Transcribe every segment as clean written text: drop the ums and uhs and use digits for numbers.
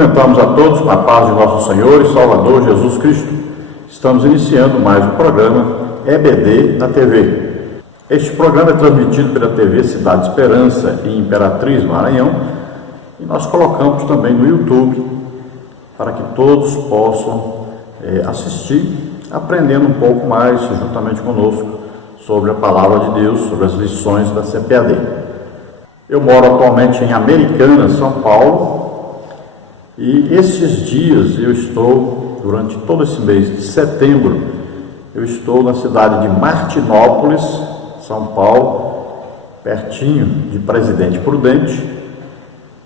Cumprimentamos a todos com a paz de nosso Senhor e Salvador Jesus Cristo. Estamos iniciando mais um programa EBD na TV. Este programa é transmitido pela TV Cidade Esperança e Imperatriz Maranhão e nós colocamos também no YouTube para que todos possam assistir, aprendendo um pouco mais juntamente conosco sobre a Palavra de Deus, sobre as lições da CPAD. Eu moro atualmente em Americana, São Paulo, e esses dias eu estou, durante todo esse mês de setembro, eu estou na cidade de Martinópolis, São Paulo, pertinho de Presidente Prudente.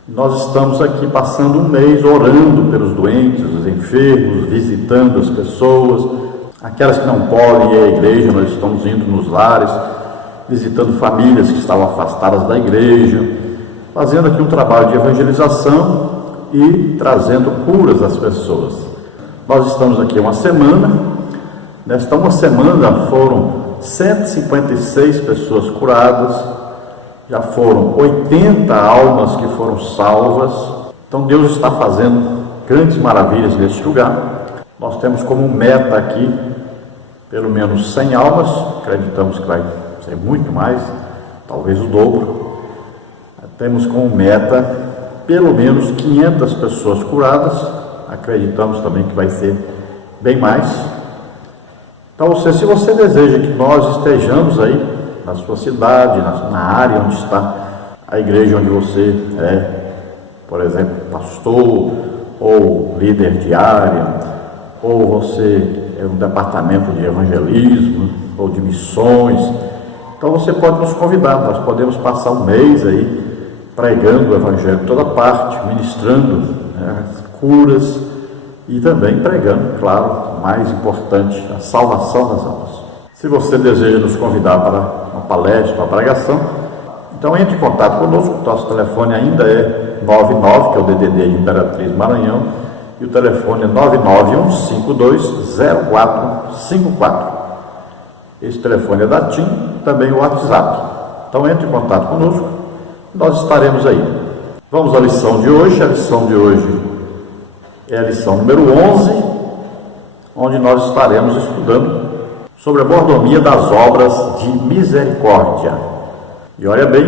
Nós estamos aqui passando um mês orando pelos doentes, os enfermos, visitando as pessoas, aquelas que não podem ir à igreja, nós estamos indo nos lares, visitando famílias que estavam afastadas da igreja, fazendo aqui um trabalho de evangelização e trazendo curas às pessoas. Nós estamos aqui uma semana, nesta uma semana foram 156 pessoas curadas, já foram 80 almas que foram salvas. Então Deus está fazendo grandes maravilhas neste lugar. Nós temos como meta aqui pelo menos 100 almas, acreditamos que vai ser muito mais, talvez o dobro. Temos como meta pelo menos 500 pessoas curadas, acreditamos também que vai ser bem mais. Então, se você deseja que nós estejamos aí na sua cidade, na área onde está a igreja onde você é, por exemplo, pastor, ou líder de área, ou você é um departamento de evangelismo, ou de missões, então você pode nos convidar, nós podemos passar um mês aí pregando o evangelho em toda parte, ministrando as curas e também pregando, claro, o mais importante, a salvação das almas. Se você deseja nos convidar para uma palestra, uma pregação, então entre em contato conosco. O nosso telefone ainda é 99, que é o DDD de Imperatriz Maranhão, e o telefone é 991520454. Esse telefone é da TIM, também o WhatsApp. Então entre em contato conosco, nós estaremos aí. Vamos à lição de hoje. A lição de hoje é a lição número 11, onde nós estaremos estudando sobre a mordomia das obras de misericórdia. E olha bem,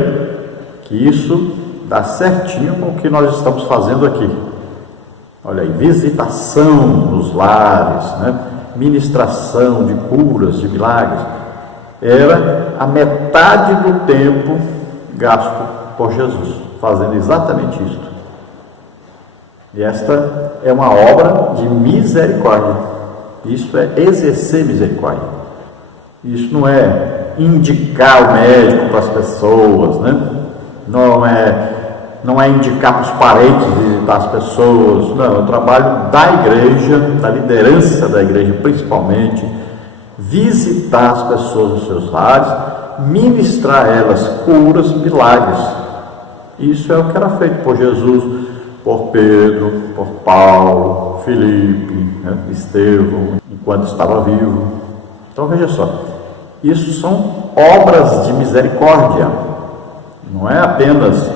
que isso dá certinho com o que nós estamos fazendo aqui. Olha aí, visitação nos lares, ministração de curas, de milagres. Era a metade do tempo gasto por Jesus, fazendo exatamente isto. E esta é uma obra de misericórdia. Isso é exercer misericórdia. Isso não é indicar o médico para as pessoas, Não é indicar para os parentes visitar as pessoas. Não, é o trabalho da igreja, da liderança da igreja principalmente, visitar as pessoas nos seus lares, ministrar a elas curas, milagres. Isso é o que era feito por Jesus, por Pedro, por Paulo, Filipe, Estevão, enquanto estava vivo. Então veja só, isso são obras de misericórdia. Não é apenas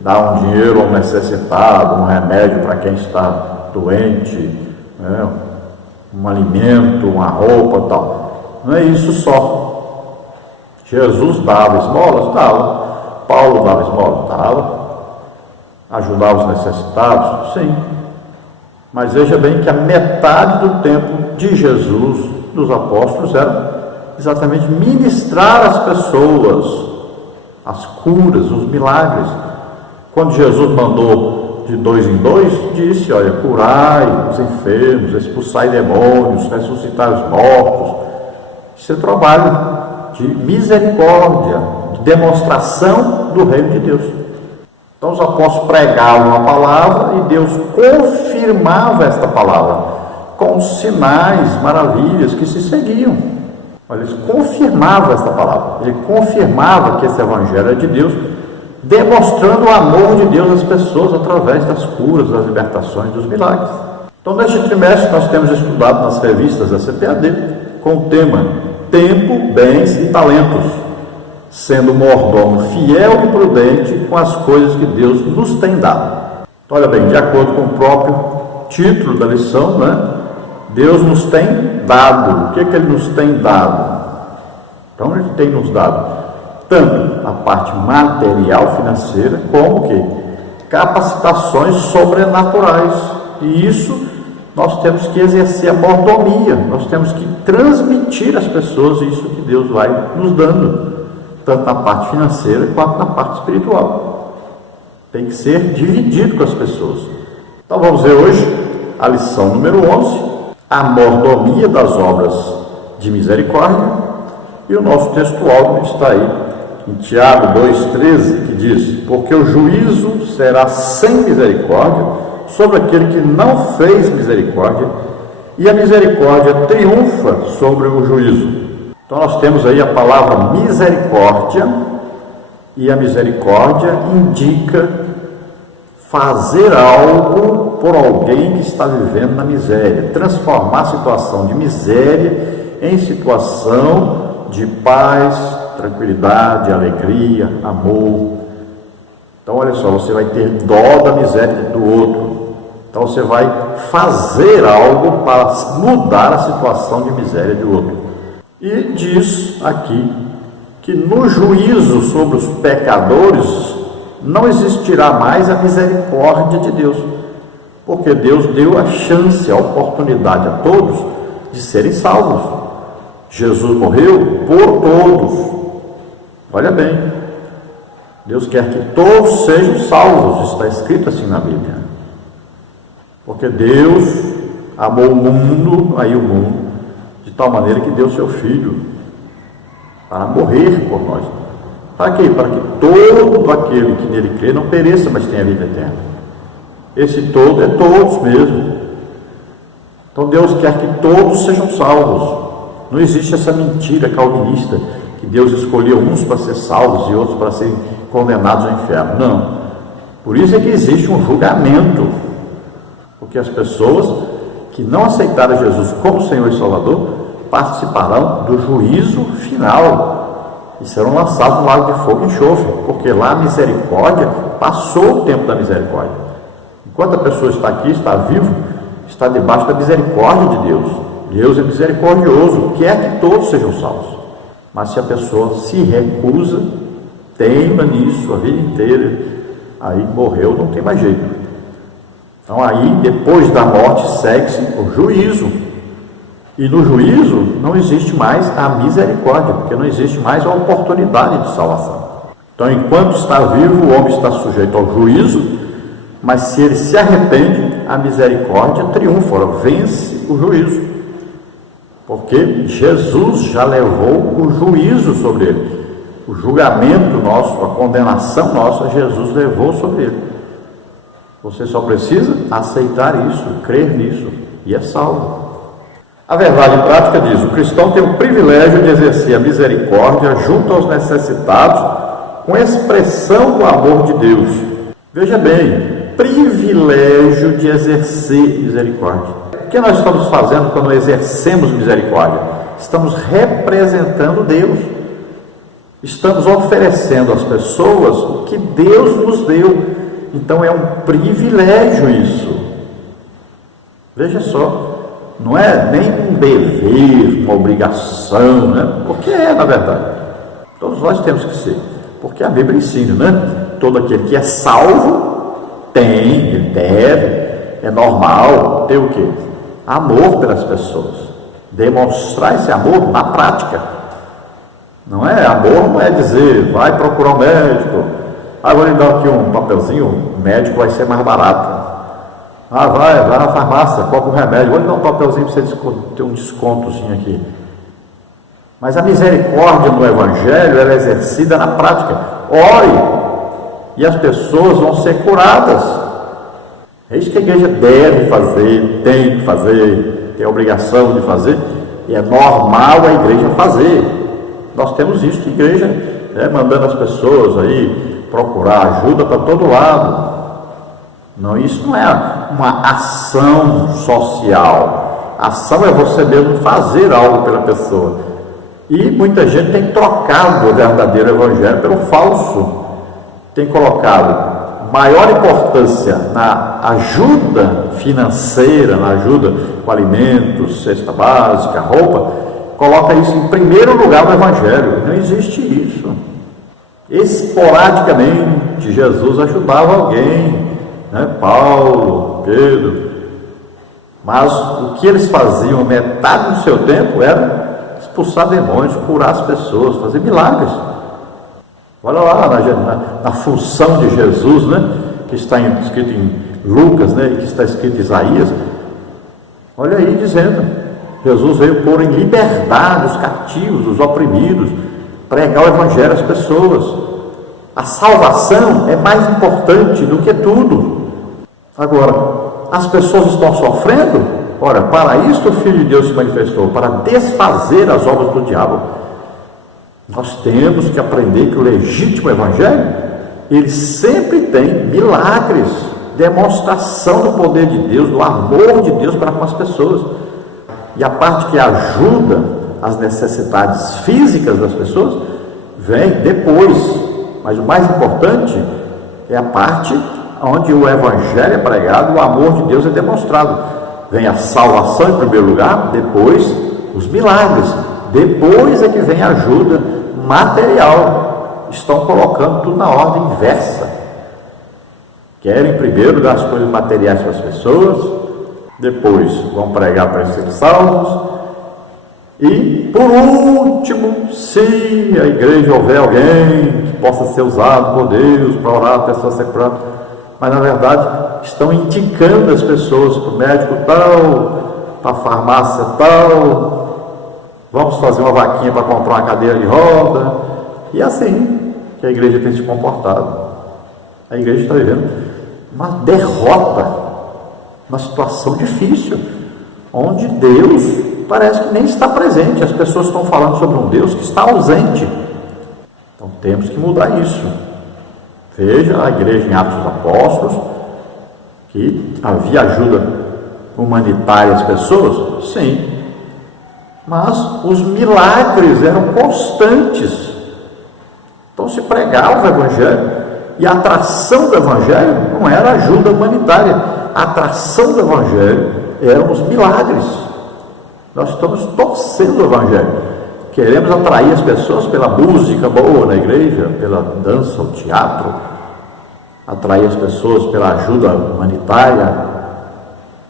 dar um dinheiro ao necessitado, um remédio para quem está doente, um alimento, uma roupa, tal. Não é isso só. Jesus dava esmolas? Dava. Paulo dava esmolas? Dava. Ajudava os necessitados? Sim. Mas veja bem que a metade do tempo de Jesus, dos apóstolos, era exatamente ministrar às pessoas as curas, os milagres. Quando Jesus mandou de 2 em 2, disse, olha, curai os enfermos, expulsai demônios, ressuscitai os mortos. Isso é trabalho de misericórdia, de demonstração do reino de Deus. Então os apóstolos pregavam a palavra e Deus confirmava esta palavra com sinais, maravilhas que se seguiam. Olha, eles confirmavam esta palavra, ele confirmava que esse evangelho é de Deus, demonstrando o amor de Deus às pessoas através das curas, das libertações, dos milagres. Então neste trimestre nós temos estudado nas revistas da CPAD com o tema Tempo, Bens e Talentos, sendo mordomo fiel e prudente com as coisas que Deus nos tem dado. Então, olha bem, de acordo com o próprio título da lição, né? Deus nos tem dado. O que é que Ele nos tem dado? Então, Ele tem nos dado tanto a parte material, financeira, como que capacitações sobrenaturais. E isso nós temos que exercer a mordomia, nós temos que transmitir às pessoas isso que Deus vai nos dando, tanto na parte financeira quanto na parte espiritual. Tem que ser dividido com as pessoas. Então vamos ver hoje a lição número 11, a mordomia das obras de misericórdia, e o nosso textual está aí em Tiago 2,13, que diz: porque o juízo será sem misericórdia sobre aquele que não fez misericórdia, e a misericórdia triunfa sobre o juízo. Então nós temos aí a palavra misericórdia, e a misericórdia indica fazer algo por alguém que está vivendo na miséria, transformar a situação de miséria em situação de paz, tranquilidade, alegria, amor. Então olha só, você vai ter dó da miséria do outro. Então você vai fazer algo para mudar a situação de miséria do outro. E diz aqui que no juízo sobre os pecadores não existirá mais a misericórdia de Deus, porque Deus deu a chance, a oportunidade a todos de serem salvos. Jesus morreu por todos. Olha bem, Deus quer que todos sejam salvos, está escrito assim na Bíblia. Porque Deus amou o mundo, de tal maneira que deu seu Filho para morrer por nós. Para quê? Para que todo aquele que nele crê não pereça, mas tenha vida eterna. Esse todo é todos mesmo. Então Deus quer que todos sejam salvos. Não existe essa mentira calvinista que Deus escolheu uns para ser salvos e outros para serem condenados ao inferno. Não. Por isso é que existe um julgamento. Porque as pessoas que não aceitaram Jesus como Senhor e Salvador participarão do juízo final e serão lançados no lago de fogo e enxofre, porque lá a misericórdia passou o tempo da misericórdia. Enquanto a pessoa está aqui, está vivo, está debaixo da misericórdia de Deus. Deus é misericordioso, quer que todos sejam salvos. Mas se a pessoa se recusa, teima nisso a vida inteira, aí morreu, não tem mais jeito. Então aí, depois da morte, segue-se o juízo. E no juízo não existe mais a misericórdia, porque não existe mais a oportunidade de salvação. Então, enquanto está vivo, o homem está sujeito ao juízo, mas se ele se arrepende, a misericórdia triunfa, vence o juízo. Porque Jesus já levou o juízo sobre ele. O julgamento nosso, a condenação nossa, Jesus levou sobre ele. Você só precisa aceitar isso, crer nisso, e é salvo. A verdade prática diz: o cristão tem o privilégio de exercer a misericórdia junto aos necessitados, com expressão do amor de Deus. Veja bem, privilégio de exercer misericórdia. O que nós estamos fazendo quando exercemos misericórdia? Estamos representando Deus. Estamos oferecendo às pessoas o que Deus nos deu. Então é um privilégio isso. Veja só, não é nem um dever, uma obrigação, né? Porque é, na verdade. Todos nós temos que ser. Porque a Bíblia ensina, né? Todo aquele que é salvo tem, ele deve, é normal ter o quê? Amor pelas pessoas. Demonstrar esse amor na prática. Não é? Amor não é dizer, vai procurar um médico. Agora ele dá aqui um papelzinho, o médico vai ser mais barato. Vai na farmácia, compra um remédio, vou lhe dar um papelzinho para você ter um descontozinho aqui. Mas a misericórdia no Evangelho, ela é exercida na prática. Ore, e as pessoas vão ser curadas. É isso que a igreja deve fazer, tem que fazer, tem a obrigação de fazer, e é normal a igreja fazer. Nós temos isso, a igreja mandando as pessoas aí procurar ajuda para todo lado. Não, isso não é uma ação social. Ação é você mesmo fazer algo pela pessoa. E muita gente tem trocado o verdadeiro evangelho pelo falso. Tem colocado maior importância na ajuda financeira, na ajuda com alimentos, cesta básica, roupa, coloca isso em primeiro lugar no Evangelho. Não existe isso. Esporadicamente, Jesus ajudava alguém, né? Paulo, Pedro, mas o que eles faziam metade do seu tempo era expulsar demônios, curar as pessoas, fazer milagres. Olha lá na função de Jesus, né? Que está escrito em Lucas, né? E que está escrito em Isaías. Olha aí dizendo, Jesus veio pôr em liberdade os cativos, os oprimidos, pregar o Evangelho às pessoas. A salvação é mais importante do que tudo. Agora, as pessoas estão sofrendo? Ora, para isso o Filho de Deus se manifestou, para desfazer as obras do diabo. Nós temos que aprender que o legítimo Evangelho, ele sempre tem milagres, demonstração do poder de Deus, do amor de Deus para com as pessoas. E a parte que ajuda as necessidades físicas das pessoas, vem depois. Mas o mais importante é a parte onde o Evangelho é pregado, o amor de Deus é demonstrado. Vem a salvação em primeiro lugar, depois os milagres, depois é que vem a ajuda material. Estão colocando tudo na ordem inversa. Querem primeiro dar as coisas materiais para as pessoas, depois vão pregar para eles serem salvos, e por último, se a igreja houver alguém que possa ser usado por Deus para orar a pessoa ser curada, mas na verdade estão indicando as pessoas para o médico tal, para a farmácia tal, vamos fazer uma vaquinha para comprar uma cadeira de roda, e assim que a igreja tem se comportado. A igreja está vivendo uma derrota, uma situação difícil, onde Deus parece que nem está presente. As pessoas estão falando sobre um Deus que está ausente. Então temos que mudar isso. Veja a igreja em Atos dos Apóstolos, que havia ajuda humanitária às pessoas, sim, mas os milagres eram constantes. Então se pregava o Evangelho, e a atração do Evangelho não era ajuda humanitária, a atração do Evangelho eram os milagres. Nós estamos torcendo o Evangelho, queremos atrair as pessoas pela música boa na igreja, pela dança, o teatro, atrair as pessoas pela ajuda humanitária,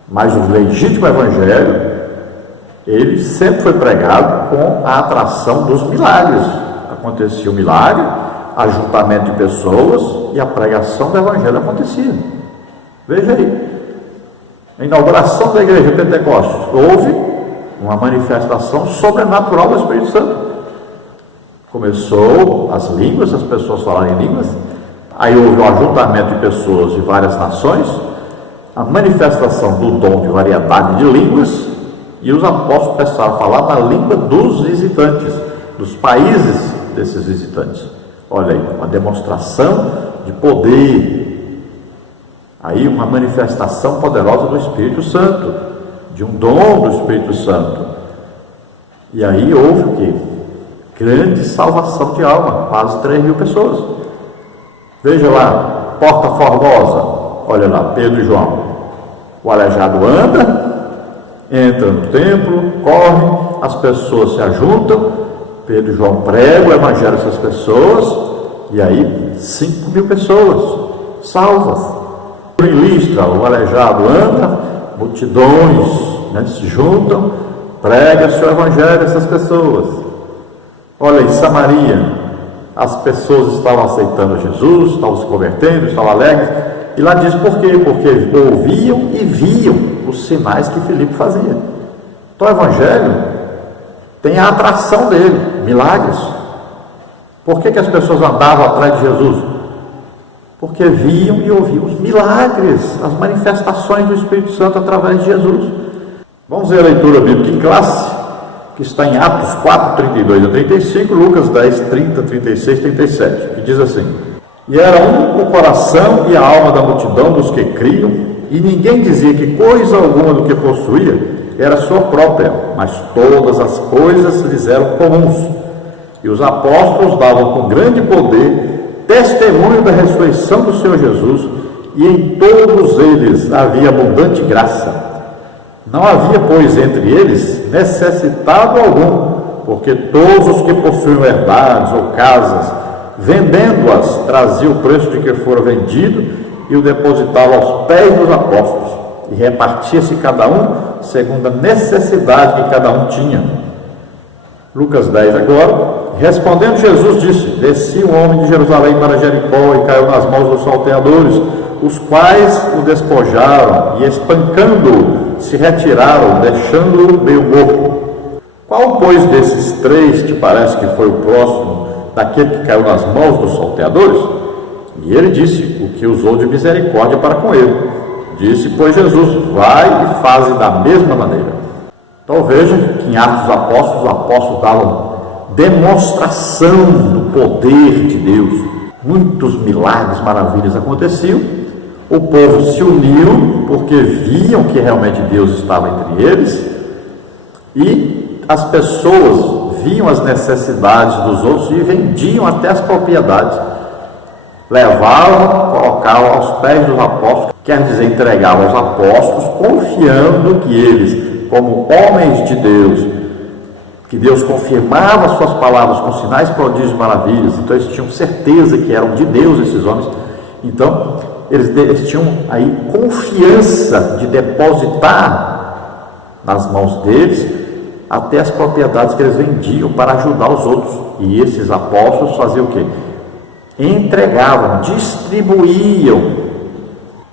mas o legítimo Evangelho, ele sempre foi pregado com a atração dos milagres. Acontecia o milagre, ajuntamento de pessoas, e a pregação do Evangelho acontecia. Veja aí, a inauguração da igreja Pentecostes, houve uma manifestação sobrenatural do Espírito Santo. Começou as línguas, as pessoas falaram em línguas, aí houve um ajuntamento de pessoas de várias nações, a manifestação do dom de variedade de línguas, e os apóstolos começaram a falar na língua dos visitantes, dos países desses visitantes. Olha aí, uma demonstração de poder, aí uma manifestação poderosa do Espírito Santo, de um dom do Espírito Santo. E aí houve o quê? Grande salvação de alma, quase 3.000 pessoas. Veja lá, Porta Formosa, olha lá, Pedro e João. O aleijado anda, entra no templo, corre, as pessoas se ajuntam, Pedro e João pregam o Evangelho a essas pessoas, e aí 5.000 pessoas salvas. Em Listra, o aleijado anda, multidões, né, se juntam, prega o Evangelho a essas pessoas. Olha, em Samaria, as pessoas estavam aceitando Jesus, estavam se convertendo, estavam alegres, e lá diz por quê? Porque ouviam e viam os sinais que Filipe fazia. Então o Evangelho tem a atração dele, milagres. Por que as pessoas andavam atrás de Jesus? Porque viam e ouviam os milagres, as manifestações do Espírito Santo através de Jesus. Vamos ver a leitura bíblica em classe, que está em Atos 4, 32 a 35, Lucas 10, 30, 36, 37, que diz assim: E era um o coração e a alma da multidão dos que criam, e ninguém dizia que coisa alguma do que possuía era sua própria, mas todas as coisas lhes eram comuns. E os apóstolos davam com grande poder testemunho da ressurreição do Senhor Jesus, e em todos eles havia abundante graça. Não havia, pois, entre eles necessitado algum, porque todos os que possuíam herdades ou casas, vendendo-as, traziam o preço de que fora vendido e o depositavam aos pés dos apóstolos, e repartia-se cada um segundo a necessidade que cada um tinha. Lucas 10 agora. Respondendo Jesus disse: descia um homem de Jerusalém para Jericó e caiu nas mãos dos salteadores, os quais o despojaram e, espancando-o, se retiraram, deixando-o meio morto. Qual, pois, desses três te parece que foi o próximo daquele que caiu nas mãos dos salteadores? E ele disse: o que usou de misericórdia para com ele. Disse, pois, Jesus: vai e faze da mesma maneira. Então veja que em Atos dos Apóstolos, os apóstolos davam demonstração do poder de Deus. Muitos milagres, maravilhas aconteciam. O povo se uniu porque viam que realmente Deus estava entre eles, e as pessoas viam as necessidades dos outros e vendiam até as propriedades, levavam, colocavam aos pés dos apóstolos, quer dizer, entregavam aos apóstolos, confiando que eles, como homens de Deus, que Deus confirmava suas palavras com sinais, prodígios e maravilhas, então eles tinham certeza que eram de Deus esses homens. Então eles tinham aí confiança de depositar nas mãos deles até as propriedades que eles vendiam para ajudar os outros. E esses apóstolos faziam o quê? Entregavam, distribuíam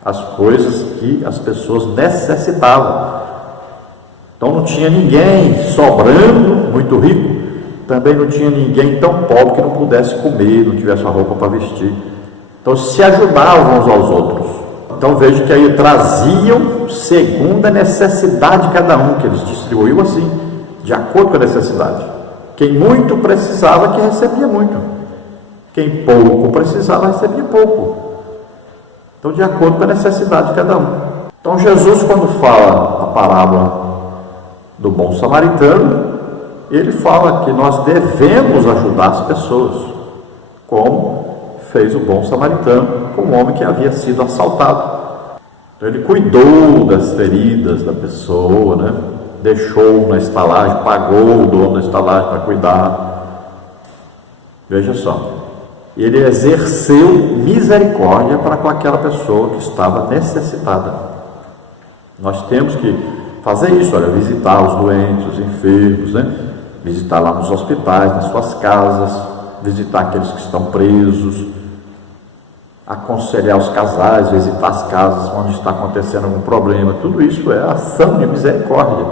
as coisas que as pessoas necessitavam. Então não tinha ninguém sobrando, muito rico, também não tinha ninguém tão pobre que não pudesse comer, não tivesse uma roupa para vestir. Então se ajudavam uns aos outros. Então veja que aí traziam segundo a necessidade de cada um, que eles distribuíam assim, de acordo com a necessidade. Quem muito precisava, que recebia muito. Quem pouco precisava, recebia pouco. Então de acordo com a necessidade de cada um. Então Jesus, quando fala a parábola do bom samaritano, ele fala que nós devemos ajudar as pessoas, como fez o bom samaritano com um homem que havia sido assaltado. Então ele cuidou das feridas da pessoa, né? Deixou na estalagem, pagou o dono da estalagem para cuidar. Veja só, ele exerceu misericórdia para com aquela pessoa que estava necessitada. Nós temos que fazer isso, olha, visitar os doentes, os enfermos, né? Visitar lá nos hospitais, nas suas casas, visitar aqueles que estão presos, aconselhar os casais, visitar as casas onde está acontecendo algum problema. Tudo isso é ação de misericórdia.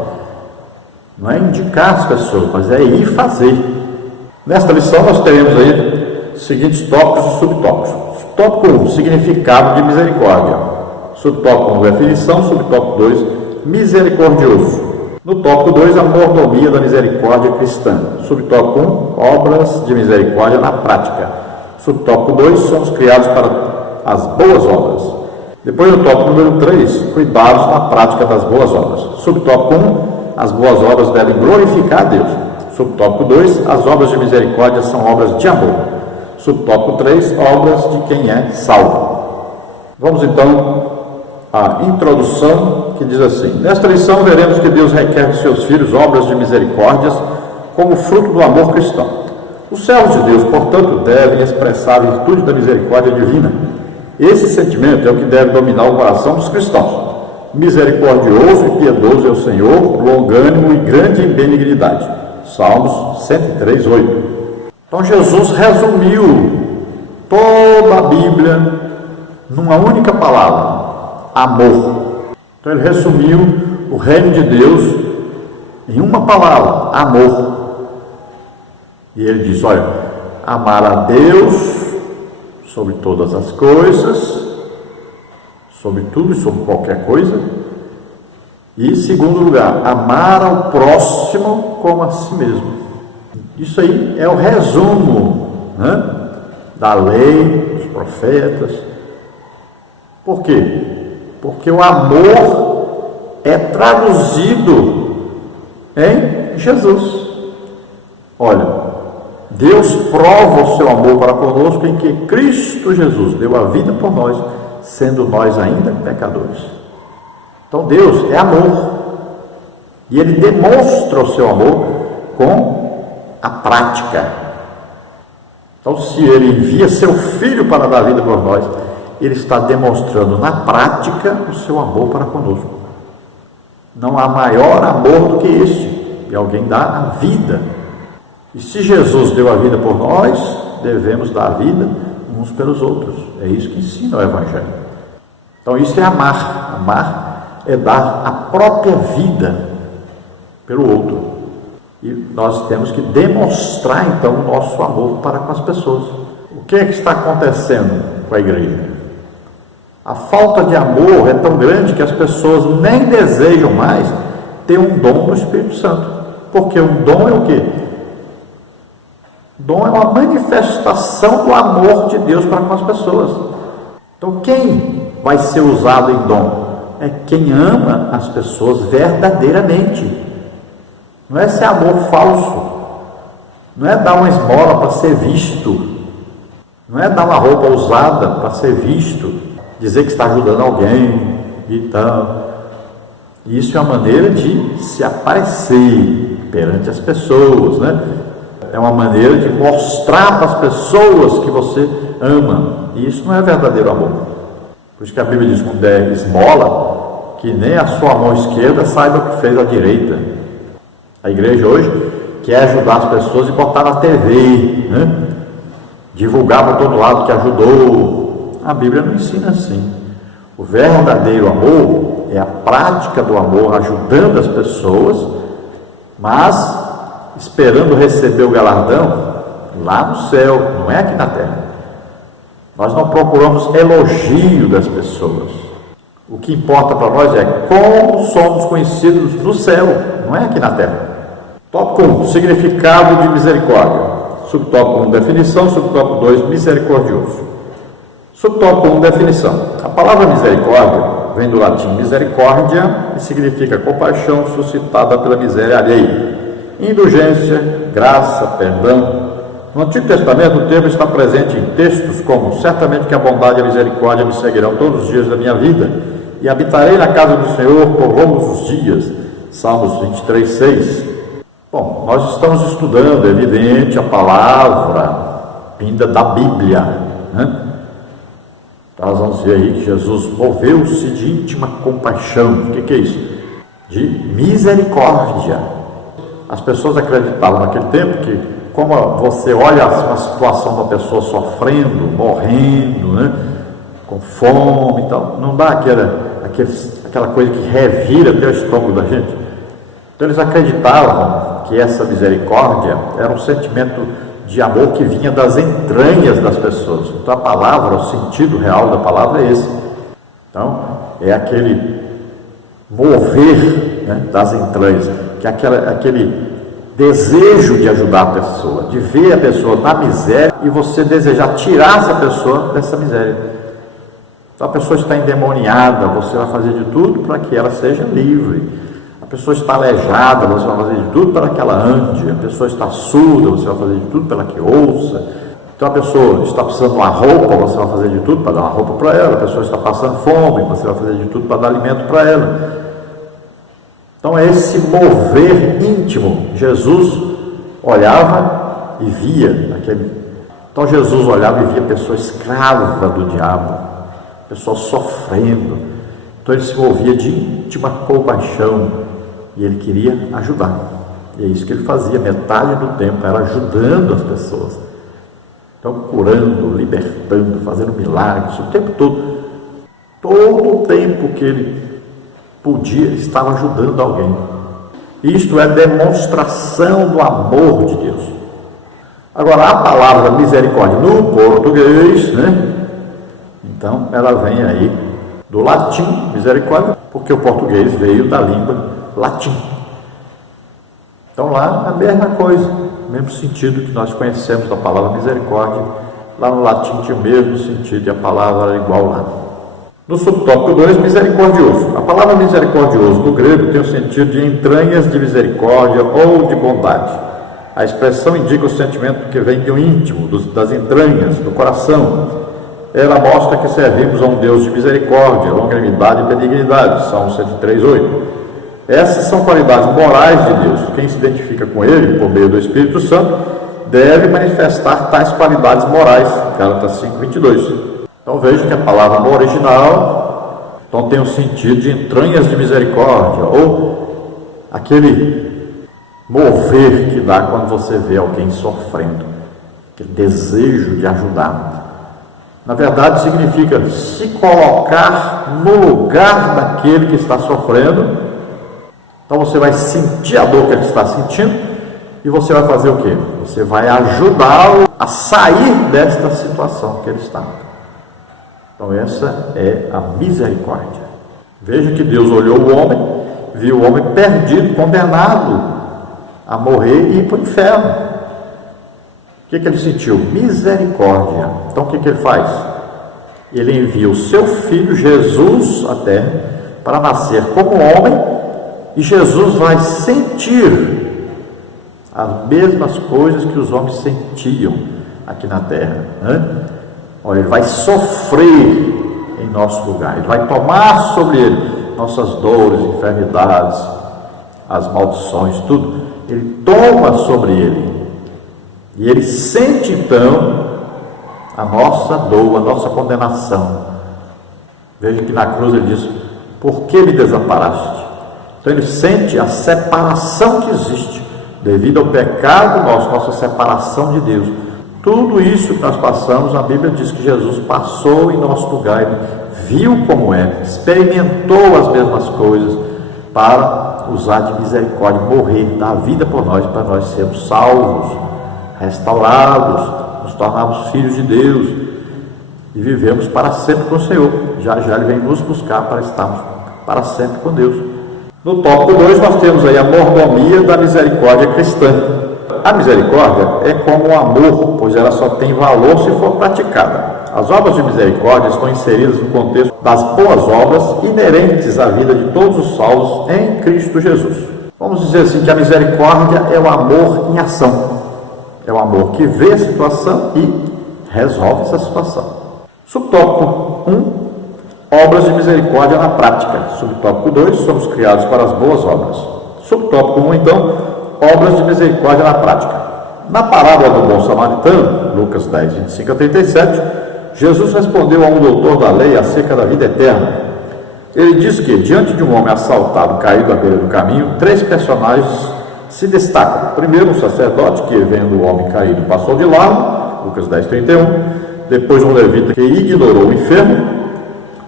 Não é indicar as pessoas, mas é ir fazer. Nesta lição nós teremos aí os seguintes tópicos e subtópicos. Tópico 1, significado de misericórdia. Subtópico 1, definição. Subtópico 2, misericordioso. No tópico 2, a mordomia da misericórdia cristã. Subtópico 1, obras de misericórdia na prática. Subtópico 2, somos criados para as boas obras. Depois, no tópico número 3, cuidados na prática das boas obras. Subtópico 1, as boas obras devem glorificar a Deus. Subtópico 2, as obras de misericórdia são obras de amor. Subtópico 3, obras de quem é salvo. Vamos então à introdução, que diz assim: nesta lição veremos que Deus requer de seus filhos obras de misericórdias como fruto do amor cristão. Os servos de Deus, portanto, devem expressar a virtude da misericórdia divina. Esse sentimento é o que deve dominar o coração dos cristãos. Misericordioso e piedoso é o Senhor, longânimo e grande em benignidade. Salmos 103, 8. Então Jesus resumiu toda a Bíblia numa única palavra: amor. Então ele resumiu o reino de Deus em uma palavra: amor. E ele diz: olha, amar a Deus sobre todas as coisas, sobre tudo e sobre qualquer coisa. E, em segundo lugar, amar ao próximo como a si mesmo. Isso aí é o resumo, né, da lei, dos profetas. Por quê? Porque o amor é traduzido em Jesus. Olha, Deus prova o seu amor para conosco em que Cristo Jesus deu a vida por nós, sendo nós ainda pecadores. Então Deus é amor, e Ele demonstra o seu amor com a prática. Então, se Ele envia seu Filho para dar a vida por nós, Ele está demonstrando na prática o seu amor para conosco. Não há maior amor do que este, de alguém dar a vida. E se Jesus deu a vida por nós, devemos dar a vida uns pelos outros. É isso que ensina o Evangelho. Então isso é amar. Amar é dar a própria vida pelo outro. E nós temos que demonstrar então o nosso amor para com as pessoas. O que é que está acontecendo com a igreja? A falta de amor é tão grande que as pessoas nem desejam mais ter um dom do Espírito Santo. Porque um dom é o quê? Dom é uma manifestação do amor de Deus para com as pessoas. Então, quem vai ser usado em dom? É quem ama as pessoas verdadeiramente. Não é esse amor falso. Não é dar uma esmola para ser visto. Não é dar uma roupa usada para ser visto. Dizer que está ajudando alguém e tal. Isso é uma maneira de se aparecer perante as pessoas, né? É uma maneira de mostrar para as pessoas que você ama. E isso não é verdadeiro amor. Por isso que a Bíblia diz, quando der esmola, que nem a sua mão esquerda saiba o que fez a direita. A igreja hoje quer ajudar as pessoas e botar na TV, né? Divulgar para todo lado que ajudou. A Bíblia não ensina assim. O verdadeiro amor é a prática do amor, ajudando as pessoas, mas esperando receber o galardão lá no céu, não é aqui na terra. Nós não procuramos elogio das pessoas. O que importa para nós é como somos conhecidos no céu, não é aqui na terra. Tópico 1, significado de misericórdia. Subtópico 1, definição. Subtópico 2, misericordioso. Subtópico 1, definição. A palavra misericórdia vem do latim misericordia e significa compaixão suscitada pela miséria alheia. Indulgência, graça, perdão. No Antigo Testamento o termo está presente em textos como: certamente que a bondade e a misericórdia me seguirão todos os dias da minha vida, e habitarei na casa do Senhor por longos os dias. Salmos 23, 6. Bom, nós estamos estudando, é evidente, a palavra vinda da Bíblia, né? Então nós vamos ver aí que Jesus moveu-se de íntima compaixão. O que é isso? De misericórdia. As pessoas acreditavam naquele tempo que, como você olha uma situação da pessoa sofrendo, morrendo, né, com fome e tal, não dá aquela coisa que revira até o estômago da gente. Então eles acreditavam que essa misericórdia era um sentimento de amor que vinha das entranhas das pessoas. Então a palavra, o sentido real da palavra é esse. Então é aquele mover, né, das entranhas, que é aquele desejo de ajudar a pessoa, de ver a pessoa na miséria e você desejar tirar essa pessoa dessa miséria. Então a pessoa está endemoniada, você vai fazer de tudo para que ela seja livre. A pessoa está aleijada, você vai fazer de tudo para que ela ande. A pessoa está surda, você vai fazer de tudo para que ouça. Então a pessoa está precisando de uma roupa, você vai fazer de tudo para dar uma roupa para ela. A pessoa está passando fome, você vai fazer de tudo para dar alimento para ela. Então é esse mover íntimo. Jesus olhava e via aquele. Então Jesus olhava e via a pessoa escrava do diabo, a pessoa sofrendo. Então ele se movia de íntima compaixão e ele queria ajudar. E é isso que ele fazia, metade do tempo era ajudando as pessoas. Então curando, libertando, fazendo milagres, o tempo todo. Todo o tempo que ele podia, ele estava ajudando alguém. Isto é demonstração do amor de Deus. Agora, a palavra misericórdia no português, né? Então, ela vem aí do latim, misericórdia, porque o português veio da língua latim. Então, lá a mesma coisa, o mesmo sentido que nós conhecemos da palavra misericórdia, lá no latim tinha o mesmo sentido e a palavra era igual lá. No subtópico 2, misericordioso. A palavra misericordioso no grego tem o sentido de entranhas de misericórdia ou de bondade. A expressão indica o sentimento que vem do íntimo, das entranhas, do coração. Ela mostra que servimos a um Deus de misericórdia, longanimidade e benignidade. Salmo 103:8. Essas são qualidades morais de Deus. Quem se identifica com Ele, por meio do Espírito Santo, deve manifestar tais qualidades morais. Gálatas 5:22. Então veja que a palavra no original tem o sentido de entranhas de misericórdia, ou aquele mover que dá quando você vê alguém sofrendo, aquele desejo de ajudar. Na verdade, significa se colocar no lugar daquele que está sofrendo. Então você vai sentir a dor que ele está sentindo e você vai fazer o quê? Você vai ajudá-lo a sair desta situação que ele está. Então essa é a misericórdia. Veja que Deus olhou o homem, viu o homem perdido, condenado a morrer e ir para o inferno. O que ele sentiu? Misericórdia. Então o que ele faz? Ele envia o seu filho Jesus à terra para nascer como homem, e Jesus vai sentir as mesmas coisas que os homens sentiam aqui na terra, né? Olha, ele vai sofrer em nosso lugar, ele vai tomar sobre ele nossas dores, enfermidades, as maldições, tudo. Ele toma sobre ele, e ele sente então a nossa dor, a nossa condenação. Veja que na cruz ele diz: por que me desamparaste? Então ele sente a separação que existe devido ao pecado nosso, nossa separação de Deus. Tudo isso que nós passamos, a Bíblia diz que Jesus passou em nosso lugar, ele viu como é, experimentou as mesmas coisas para usar de misericórdia, morrer, dar vida por nós, para nós sermos salvos, restaurados, nos tornarmos filhos de Deus e vivemos para sempre com o Senhor. Já já Ele vem nos buscar para estarmos para sempre com Deus. No tópico 2 nós temos aí a mordomia da misericórdia cristã. A misericórdia é como o amor, pois ela só tem valor se for praticada. As obras de misericórdia estão inseridas no contexto das boas obras inerentes à vida de todos os salvos em Cristo Jesus. Vamos dizer assim que a misericórdia é o amor em ação. É o amor que vê a situação e resolve essa situação. Subtópico 1, obras de misericórdia na prática. Subtópico 2, somos criados para as boas obras. Subtópico 1, então, obras de misericórdia na prática. Na parábola do bom samaritano, Lucas 10, 25 a 37, Jesus respondeu a um doutor da lei acerca da vida eterna. Ele diz que, diante de um homem assaltado caído à beira do caminho, 3 personagens se destacam. Primeiro, um sacerdote que, vendo o homem caído, passou de largo, Lucas 10, 31. Depois, um levita que ignorou o enfermo.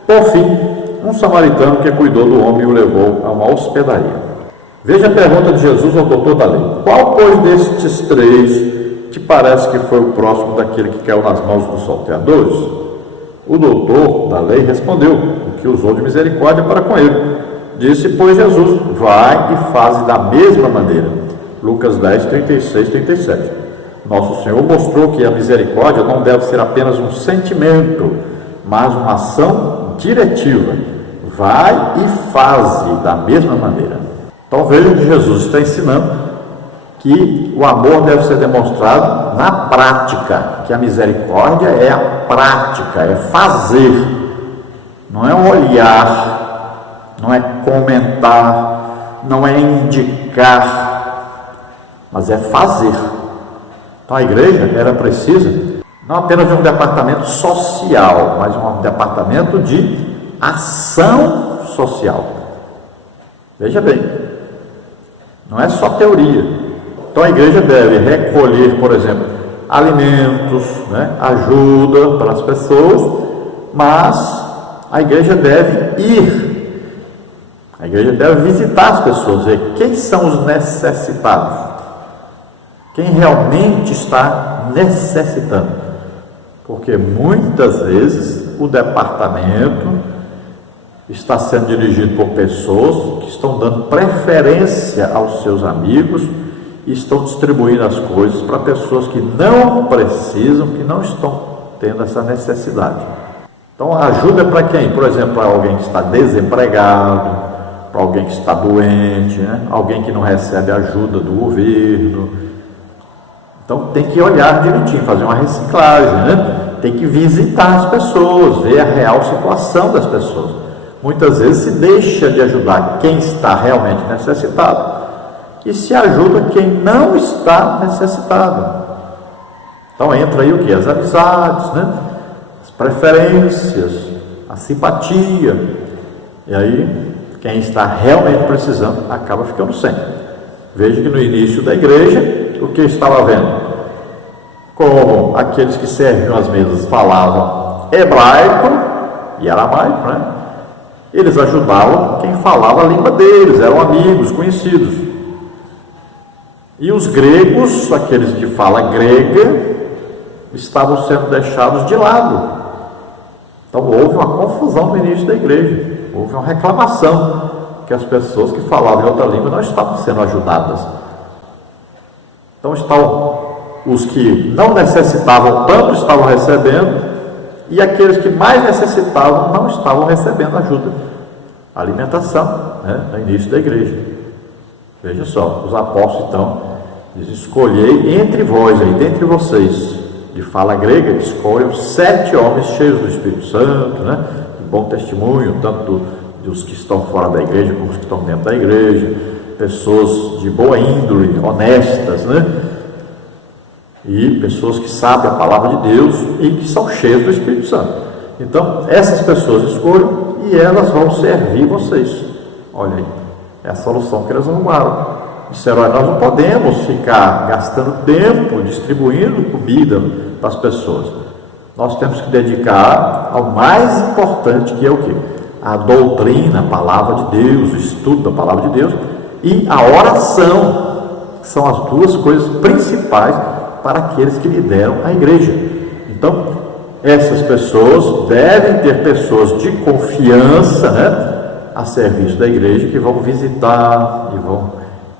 Por fim, um samaritano que cuidou do homem e o levou a uma hospedaria. Veja a pergunta de Jesus ao doutor da lei: qual, pois, destes 3 te parece que foi o próximo daquele que caiu nas mãos dos salteadores? O doutor da lei respondeu: o que usou de misericórdia para com ele. Disse, pois, Jesus: vai e faze da mesma maneira. Lucas 10, 36, 37. Nosso Senhor mostrou que a misericórdia não deve ser apenas um sentimento, mas uma ação diretiva. Vai e faze da mesma maneira. Então veja que Jesus está ensinando que o amor deve ser demonstrado na prática, que a misericórdia é a prática, é fazer, não é um olhar, não é comentar, não é indicar, mas é fazer. Então a igreja era precisa não apenas de um departamento social, mas um departamento de ação social. Veja bem, não é só teoria. Então a igreja deve recolher, por exemplo, alimentos, ajuda para as pessoas, mas a igreja deve ir, a igreja deve visitar as pessoas, ver quem são os necessitados, quem realmente está necessitando. Porque muitas vezes o departamento está sendo dirigido por pessoas que estão dando preferência aos seus amigos e estão distribuindo as coisas para pessoas que não precisam, que não estão tendo essa necessidade. Então a ajuda é para quem? Por exemplo, para alguém que está desempregado, para alguém que está doente, alguém que não recebe ajuda do governo, Então tem que olhar direitinho, fazer uma reciclagem, né? Tem que visitar as pessoas, ver a real situação das pessoas. Muitas vezes se deixa de ajudar quem está realmente necessitado e se ajuda quem não está necessitado. Então entra aí o que? As amizades, né? As preferências, a simpatia. E aí quem está realmente precisando acaba ficando sem. Veja que no início da igreja, o que estava havendo? Como aqueles que serviam as mesas falavam hebraico e aramaico, né? Eles ajudavam quem falava a língua deles, eram amigos, conhecidos. E os gregos, aqueles que falam grega, estavam sendo deixados de lado. Então houve uma confusão no início da igreja, houve uma reclamação que as pessoas que falavam em outra língua não estavam sendo ajudadas. Então estavam os que não necessitavam tanto estavam recebendo, e aqueles que mais necessitavam não estavam recebendo ajuda, alimentação, né, no início da igreja. Veja só, os apóstolos então diz: escolhei entre vós, aí dentre vocês, de fala grega, escolham 7 homens cheios do Espírito Santo, né, de bom testemunho, tanto dos que estão fora da igreja como os que estão dentro da igreja, pessoas de boa índole, honestas, né, e pessoas que sabem a palavra de Deus e que são cheias do Espírito Santo. Então, essas pessoas escolham e elas vão servir vocês. Olha aí, é a solução que eles arrumaram. Disseram: nós não podemos ficar gastando tempo distribuindo comida para as pessoas. Nós temos que dedicar ao mais importante, que é o quê? A doutrina, a palavra de Deus, o estudo da palavra de Deus e a oração. São as duas coisas principais para aqueles que lideram a igreja. Então, essas pessoas devem ter pessoas de confiança, né, a serviço da igreja, que vão visitar e vão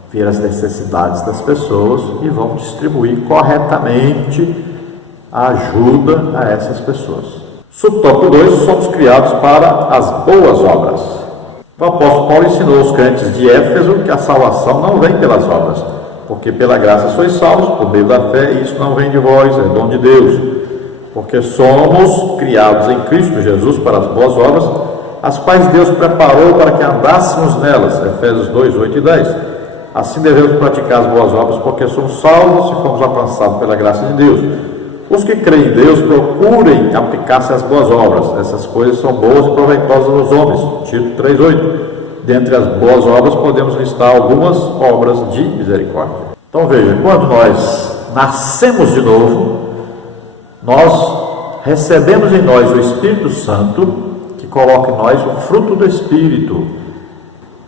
ver as necessidades das pessoas e vão distribuir corretamente a ajuda a essas pessoas. Subtópico 2: somos criados para as boas obras. O apóstolo Paulo ensinou aos crentes de Éfeso que a salvação não vem pelas obras, porque pela graça sois salvos por meio da fé, e isso não vem de vós, é dom de Deus. Porque somos criados em Cristo Jesus para as boas obras, as quais Deus preparou para que andássemos nelas. Efésios 2, 8 e 10. Assim devemos praticar as boas obras, porque somos salvos se fomos alcançados pela graça de Deus. Os que creem em Deus procurem aplicar-se às boas obras. Essas coisas são boas e proveitosas aos homens. Tito 3, 8. Dentre as boas obras podemos listar algumas obras de misericórdia. Então veja, quando nós nascemos de novo, nós recebemos em nós o Espírito Santo, que coloca em nós o fruto do Espírito.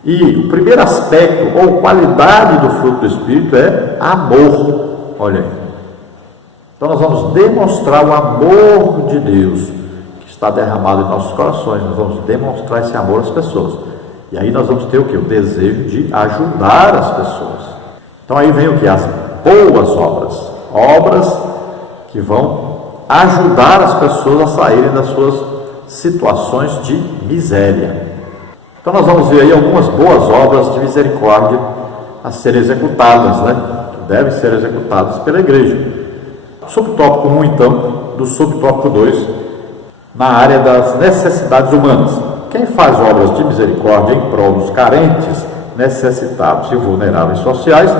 E o primeiro aspecto ou qualidade do fruto do Espírito é amor. Olha aí. Então nós vamos demonstrar o amor de Deus que está derramado em nossos corações. Nós vamos demonstrar esse amor às pessoas. E aí nós vamos ter o que? O desejo de ajudar as pessoas. Então aí vem o que? As boas obras. Obras que vão ajudar as pessoas a saírem das suas situações de miséria. Então nós vamos ver aí algumas boas obras de misericórdia a serem executadas, né? Que devem ser executadas pela igreja. Subtópico 1, então, do subtópico 2, na área das necessidades humanas. Quem faz obras de misericórdia em prol dos carentes, necessitados e vulneráveis sociais,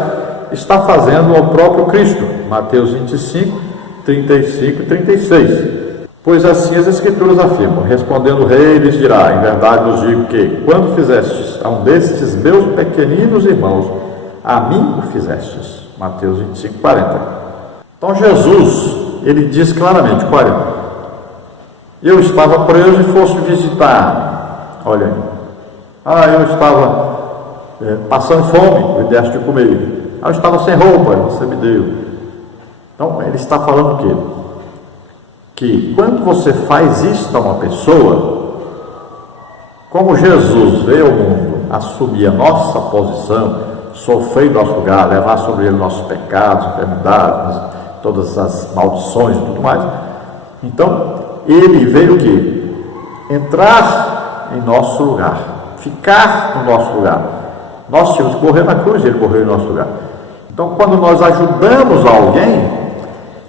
está fazendo ao próprio Cristo. Mateus 25, 35 e 36. Pois assim as Escrituras afirmam: respondendo o rei, lhes dirá: em verdade vos digo que, quando fizestes a um destes meus pequeninos irmãos, a mim o fizestes. Mateus 25, 40. Então Jesus, ele diz claramente: olha, eu estava preso e foste visitar. Olha, eu estava passando fome, me deste de comer. Eu estava sem roupa, você me deu. Então, ele está falando o quê? Que quando você faz isso a uma pessoa, como Jesus veio ao mundo assumir a nossa posição, sofrer em nosso lugar, levar sobre ele nossos pecados, enfermidades, todas as maldições e tudo mais, então, ele veio o quê? Entrar em nosso lugar, ficar no nosso lugar. Nós tínhamos que morrer na cruz, ele morreu em nosso lugar. Então, quando nós ajudamos alguém,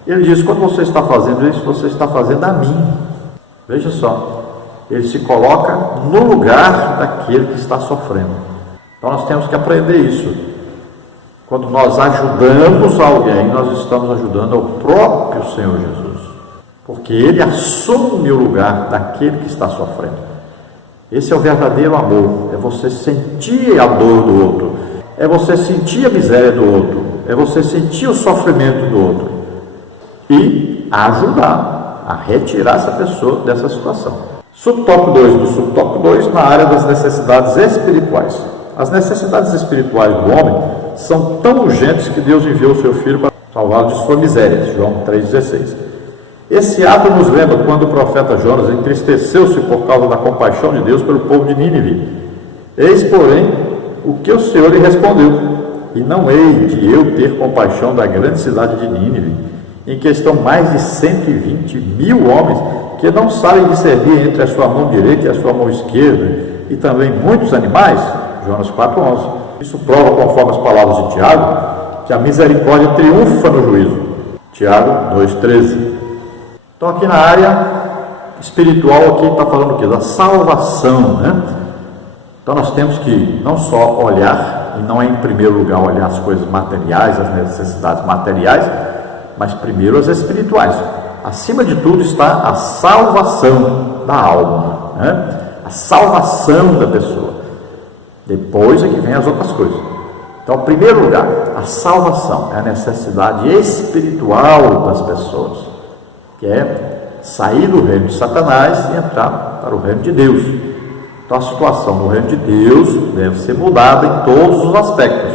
ele diz: quando você está fazendo isso, você está fazendo a mim. Veja só, ele se coloca no lugar daquele que está sofrendo. Então, nós temos que aprender isso. Quando nós ajudamos alguém, nós estamos ajudando ao próprio Senhor Jesus, porque ele assume o lugar daquele que está sofrendo. Esse é o verdadeiro amor, é você sentir a dor do outro, é você sentir a miséria do outro, é você sentir o sofrimento do outro e ajudar a retirar essa pessoa dessa situação. Subtópico 2 do subtópico 2, na área das necessidades espirituais. As necessidades espirituais do homem são tão urgentes que Deus enviou o seu Filho para salvá-lo de sua miséria. João 3,16. Esse ato nos lembra quando o profeta Jonas entristeceu-se por causa da compaixão de Deus pelo povo de Nínive. Eis, porém, o que o Senhor lhe respondeu: e não hei de eu ter compaixão da grande cidade de Nínive, em que estão mais de 120 mil homens que não sabem discernir entre a sua mão direita e a sua mão esquerda, e também muitos animais. Jonas 4,11. Isso prova, conforme as palavras de Tiago, que a misericórdia triunfa no juízo. Tiago 2,13. Então, aqui na área espiritual, aqui está falando o quê? Da salvação, né? Então, nós temos que não só olhar, e não é em primeiro lugar olhar as coisas materiais, as necessidades materiais, mas primeiro as espirituais. Acima de tudo está a salvação da alma, né? A salvação da pessoa. Depois é que vem as outras coisas. Então, em primeiro lugar, a salvação é a necessidade espiritual das pessoas, que é sair do reino de Satanás e entrar para o reino de Deus. Então, a situação do reino de Deus deve ser mudada em todos os aspectos.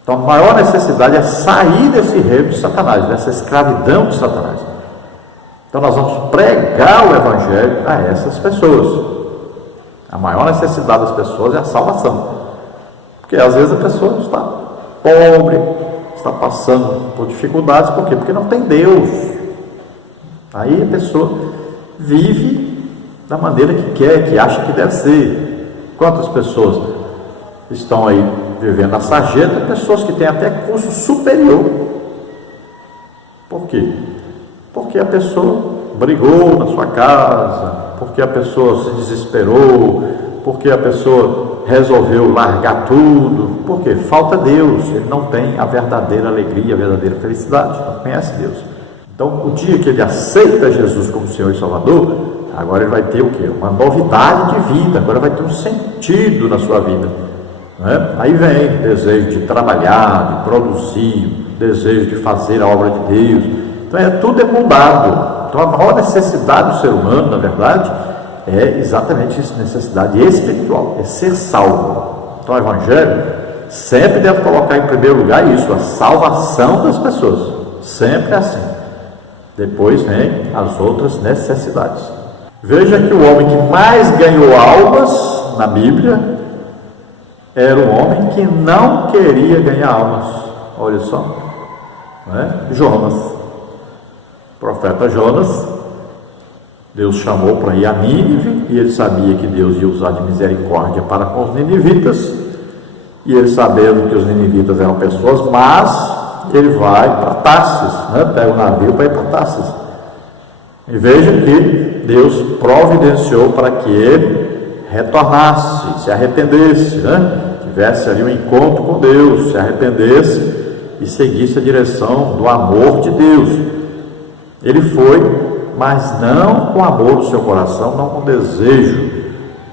Então, a maior necessidade é sair desse reino de Satanás, dessa escravidão de Satanás. Então, nós vamos pregar o Evangelho a essas pessoas. A maior necessidade das pessoas é a salvação. Porque às vezes a pessoa está pobre, está passando por dificuldades. Por quê? Porque não tem Deus. Aí a pessoa vive da maneira que quer, que acha que deve ser. Quantas pessoas estão aí vivendo na sarjeta? Pessoas que têm até curso superior. Por quê? Porque a pessoa brigou na sua casa, porque a pessoa se desesperou, porque a pessoa resolveu largar tudo. Por quê? Falta Deus. Ele não tem a verdadeira alegria, a verdadeira felicidade, não conhece Deus. Então, o dia que ele aceita Jesus como Senhor e Salvador, agora ele vai ter o quê? Uma novidade de vida, agora vai ter um sentido na sua vida, né? Aí vem o desejo de trabalhar, de produzir, o desejo de fazer a obra de Deus. Então, tudo é mudado. Então, a maior necessidade do ser humano, na verdade, é exatamente isso, necessidade espiritual, é ser salvo. Então, o Evangelho sempre deve colocar em primeiro lugar isso, a salvação das pessoas. Sempre é assim. Depois vem as outras necessidades. Veja que o homem que mais ganhou almas na Bíblia era um homem que não queria ganhar almas. Olha só, né? Jonas. O profeta Jonas, Deus chamou para ir a Nínive, e ele sabia que Deus ia usar de misericórdia para com os ninivitas, e ele sabendo que os ninivitas eram pessoas más, ele vai para Tarsis, né? Pega o navio para ir para Tarsis. E veja que Deus providenciou para que ele retornasse, se arrependesse, né? Tivesse ali um encontro com Deus, se arrependesse e seguisse a direção do amor de Deus. Ele foi, mas não com amor no seu coração, não com desejo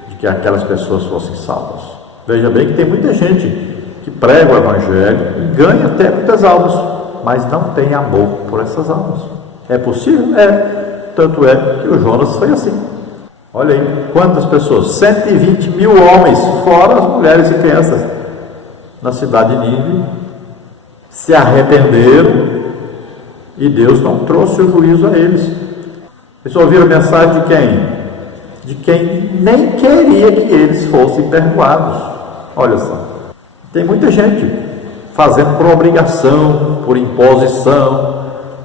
de que aquelas pessoas fossem salvas. Veja bem que tem muita gente que prega o Evangelho e ganha até muitas almas, mas não tem amor por essas almas. É possível? É. Tanto é que o Jonas foi assim. Olha aí, quantas pessoas? 120 mil homens, fora as mulheres e crianças, na cidade de Nínive, se arrependeram e Deus não trouxe o juízo a eles. Eles ouviram a mensagem de quem? De quem nem queria que eles fossem perdoados. Olha só, tem muita gente fazendo por obrigação, por imposição,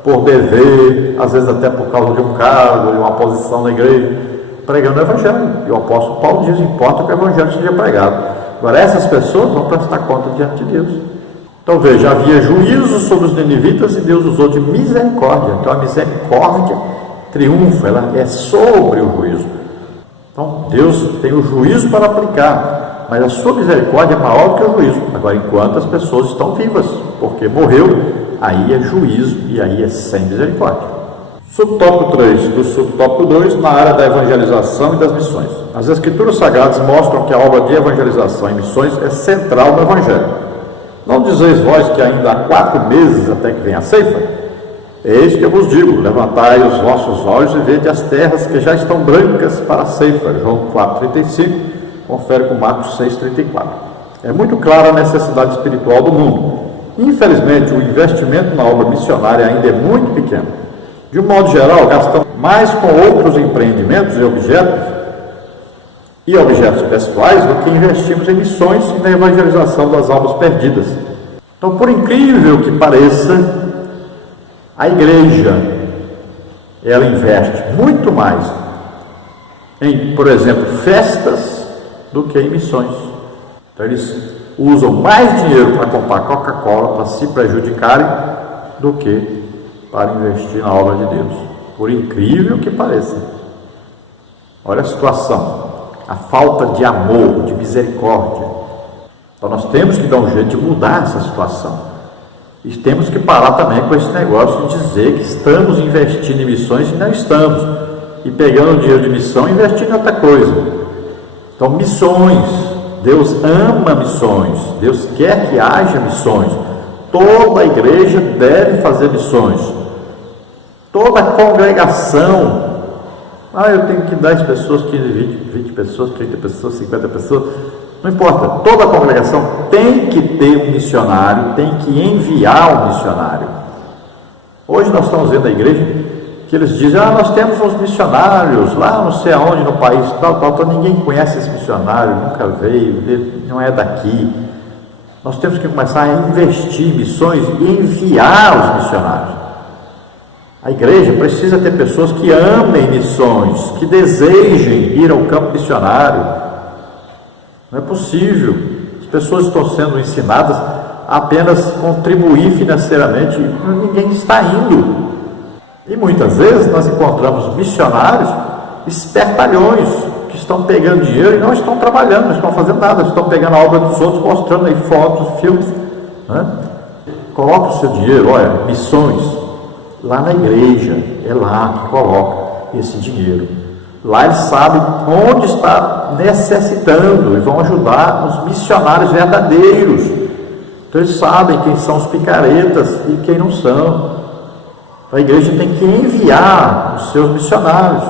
por dever, às vezes até por causa de um cargo, de uma posição na igreja, pregando o Evangelho. E o apóstolo Paulo diz: importa que o Evangelho seja pregado. Agora, essas pessoas vão prestar conta diante de Deus. Então veja, havia juízo sobre os ninivitas e Deus usou de misericórdia. Então a misericórdia triunfa, ela é sobre o juízo. Então Deus tem o juízo para aplicar, mas a sua misericórdia é maior do que o juízo. Agora, enquanto as pessoas estão vivas, porque morreu, aí é juízo e aí é sem misericórdia. Subtópico 3 do subtópico 2, na área da evangelização e das missões. As Escrituras Sagradas mostram que a obra de evangelização e missões é central no Evangelho. Não dizeis vós que ainda há 4 meses até que venha a ceifa? Eis que eu vos digo, levantai os vossos olhos e vede as terras que já estão brancas para a ceifa. João 4,35, confere com Marcos 6,34. É muito clara a necessidade espiritual do mundo. Infelizmente, o investimento na obra missionária ainda é muito pequeno. De um modo geral, gastamos mais com outros empreendimentos e objetos pessoais do que investimos em missões e na evangelização das almas perdidas. Então, por incrível que pareça, a igreja, ela investe muito mais em, por exemplo, festas do que em missões. Então, eles usam mais dinheiro para comprar Coca-Cola, para se prejudicarem, do que para investir na obra de Deus. Por incrível que pareça. Olha a situação. A falta de amor, de misericórdia. Então nós temos que dar um jeito de mudar essa situação. E temos que parar também com esse negócio de dizer que estamos investindo em missões e não estamos. E pegando o dinheiro de missão e investindo em outra coisa. Então missões, Deus ama missões, Deus quer que haja missões. Toda a igreja deve fazer missões. Toda a congregação. Eu tenho que 10 pessoas, 15, 20 pessoas, 30 pessoas, 50 pessoas. Não importa. Toda a congregação tem que ter um missionário, tem que enviar um missionário. Hoje nós estamos vendo a igreja que eles dizem, nós temos uns missionários lá não sei aonde no país, tal, ninguém conhece esse missionário, nunca veio, ele não é daqui. Nós temos que começar a investir em missões e enviar os missionários. A igreja precisa ter pessoas que amem missões, que desejem ir ao campo missionário. Não é possível. As pessoas estão sendo ensinadas a apenas contribuir financeiramente e ninguém está indo. E muitas vezes nós encontramos missionários espertalhões que estão pegando dinheiro e não estão trabalhando, não estão fazendo nada, estão pegando a obra dos outros, mostrando aí fotos, filmes. Né? Coloque o seu dinheiro, olha, missões. Lá na igreja, é lá que coloca esse dinheiro. Lá eles sabem onde está necessitando e vão ajudar os missionários verdadeiros. Então eles sabem quem são os picaretas e quem não são. A igreja tem que enviar os seus missionários.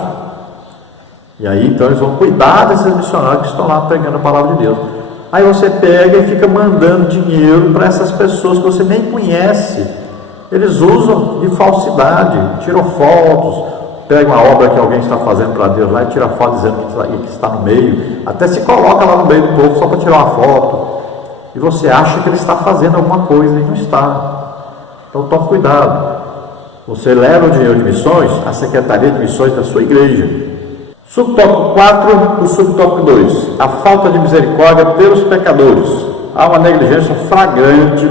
E aí então eles vão cuidar desses missionários que estão lá pregando a palavra de Deus. Aí você pega e fica mandando dinheiro para essas pessoas que você nem conhece. Eles usam de falsidade, tiram fotos, pegam uma obra que alguém está fazendo para Deus lá e tira foto dizendo que está no meio, até se coloca lá no meio do povo só para tirar uma foto, e você acha que ele está fazendo alguma coisa e não está. Então tome cuidado. Você leva o dinheiro de missões à Secretaria de Missões da sua igreja. Subtópico 4 do subtópico 2, a falta de misericórdia pelos pecadores. Há uma negligência flagrante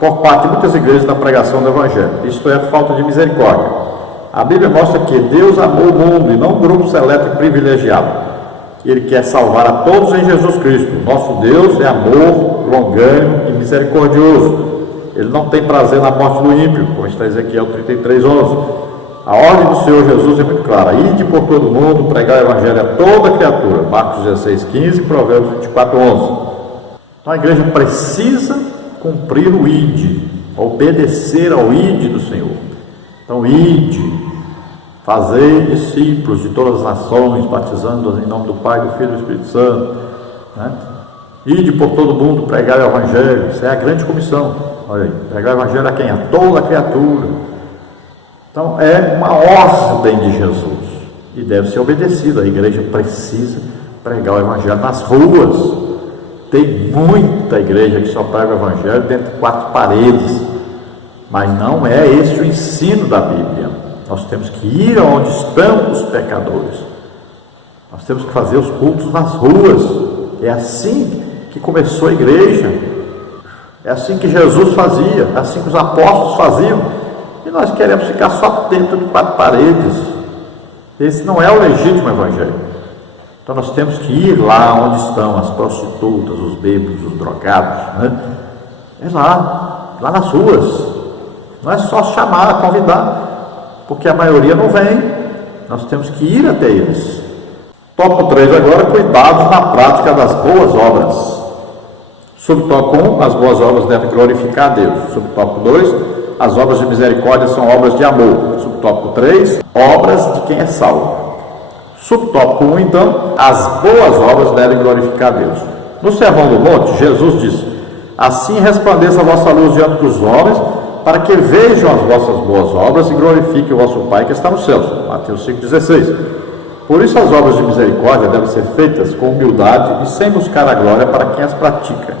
por parte de muitas igrejas na pregação do Evangelho. Isto é, falta de misericórdia. A Bíblia mostra que Deus amou o mundo e não um grupo seleto e privilegiado. Ele quer salvar a todos em Jesus Cristo. Nosso Deus é amor, longânimo e misericordioso. Ele não tem prazer na morte do ímpio, como está em Ezequiel 33:11. A ordem do Senhor Jesus é muito clara. Ide por todo o mundo, pregar o Evangelho a toda criatura. Marcos 16:15 e Provérbios 24:11. Então a igreja precisa cumprir o ide, obedecer ao ide do Senhor. Então, ide, fazei discípulos de todas as nações, batizando-os em nome do Pai, do Filho e do Espírito Santo. Né? Ide por todo mundo, pregar o Evangelho. Isso é a grande comissão. Olha aí, pregar o Evangelho a quem? A toda criatura. Então, é uma ordem de Jesus e deve ser obedecida. A igreja precisa pregar o Evangelho nas ruas. Tem muita igreja que só prega o Evangelho dentro de 4 paredes, mas não é esse o ensino da Bíblia. Nós temos que ir aonde estão os pecadores. Nós temos que fazer os cultos nas ruas. É assim que começou a igreja. É assim que Jesus fazia, é assim que os apóstolos faziam. E nós queremos ficar só dentro de 4 paredes. Esse não é o legítimo evangelho. Então nós temos que ir lá onde estão as prostitutas, os bêbados, os drogados, né? É lá nas ruas. Não é só chamar, convidar, porque a maioria não vem. Nós temos que ir até eles. Tópico 3 agora, cuidados na prática das boas obras. Subtópico 1, as boas obras devem glorificar a Deus. Subtópico 2, as obras de misericórdia são obras de amor. Subtópico 3, obras de quem é salvo. Subtópico 1, então, as boas obras devem glorificar a Deus. No Sermão do Monte, Jesus disse: assim resplandeça a vossa luz diante dos homens, para que vejam as vossas boas obras e glorifiquem o vosso Pai que está nos céus. Mateus 5,16. Por isso as obras de misericórdia devem ser feitas com humildade e sem buscar a glória para quem as pratica.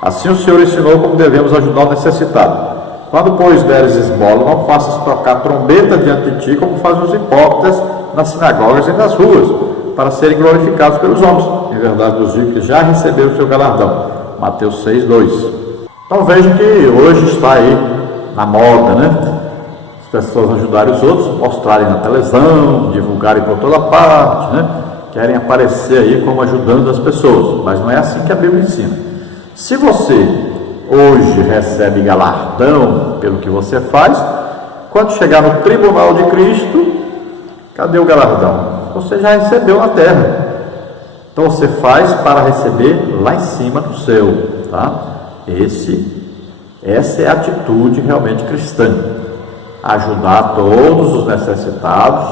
Assim o Senhor ensinou como devemos ajudar o necessitado. Quando, pois, deres esmola, não faças tocar trombeta diante de ti, como fazem os hipócritas nas sinagogas e nas ruas, para serem glorificados pelos homens. Em verdade vos digo que já receberam o seu galardão. Mateus 6,2. Então vejam que hoje está aí na moda, né? As pessoas ajudarem os outros, mostrarem na televisão, divulgarem por toda parte, né? Querem aparecer aí como ajudando as pessoas, mas não é assim que a Bíblia ensina. Se você hoje recebe galardão pelo que você faz, quando chegar no tribunal de Cristo, cadê o galardão? Você já recebeu na terra. Então você faz para receber lá em cima no céu, tá? Essa é a atitude realmente cristã. Ajudar todos os necessitados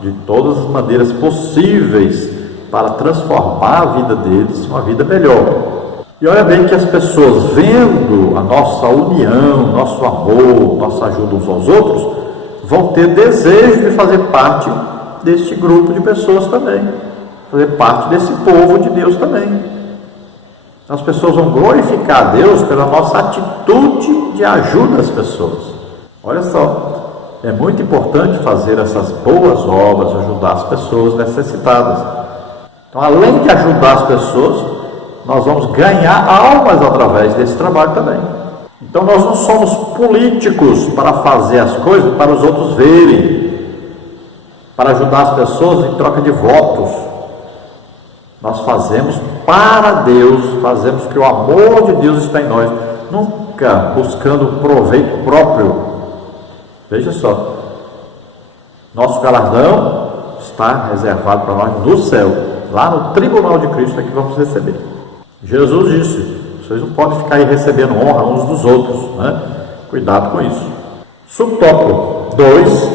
de todas as maneiras possíveis para transformar a vida deles em uma vida melhor. E olha bem que as pessoas, vendo a nossa união, nosso amor, nossa ajuda uns aos outros, vão ter desejo de fazer parte deste grupo de pessoas também, fazer parte desse povo de Deus também. As pessoas vão glorificar a Deus pela nossa atitude de ajuda às pessoas. Olha só, é muito importante fazer essas boas obras, ajudar as pessoas necessitadas. Então, além de ajudar as pessoas, nós vamos ganhar almas através desse trabalho também. Então nós não somos políticos para fazer as coisas para os outros verem, para ajudar as pessoas em troca de votos. Nós fazemos para Deus, fazemos que o amor de Deus está em nós, nunca buscando proveito próprio. Veja só, nosso galardão está reservado para nós no céu, lá no tribunal de Cristo é que vamos receber. Jesus disse: vocês não podem ficar aí recebendo honra uns dos outros, né? Cuidado com isso. Subtópico 2,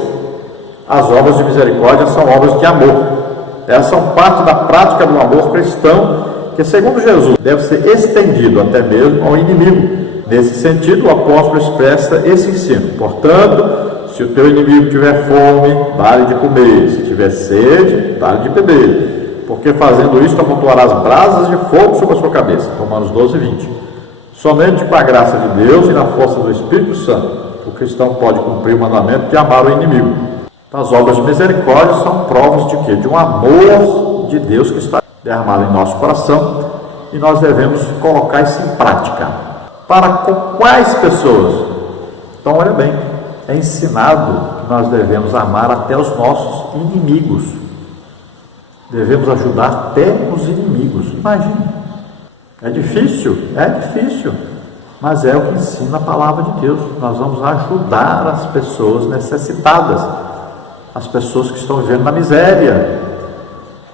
as obras de misericórdia são obras de amor. Elas são parte da prática do amor cristão, que, segundo Jesus, deve ser estendido até mesmo ao inimigo. Nesse sentido, o apóstolo expressa esse ensino: portanto, se o teu inimigo tiver fome, dá-lhe de comer; se tiver sede, dá-lhe de beber, porque fazendo isto amontoarás brasas de fogo sobre a sua cabeça. Romanos 12:20. Somente com a graça de Deus e na força do Espírito Santo, o cristão pode cumprir o mandamento de amar o inimigo. Então, as obras de misericórdia são provas de quê? De um amor de Deus que está derramado em nosso coração, e nós devemos colocar isso em prática. Para com quais pessoas? Então, olha bem, é ensinado que nós devemos amar até os nossos inimigos. Devemos ajudar até os inimigos. Imagine. É difícil, mas é o que ensina a palavra de Deus. Nós vamos ajudar as pessoas necessitadas, as pessoas que estão vivendo na miséria,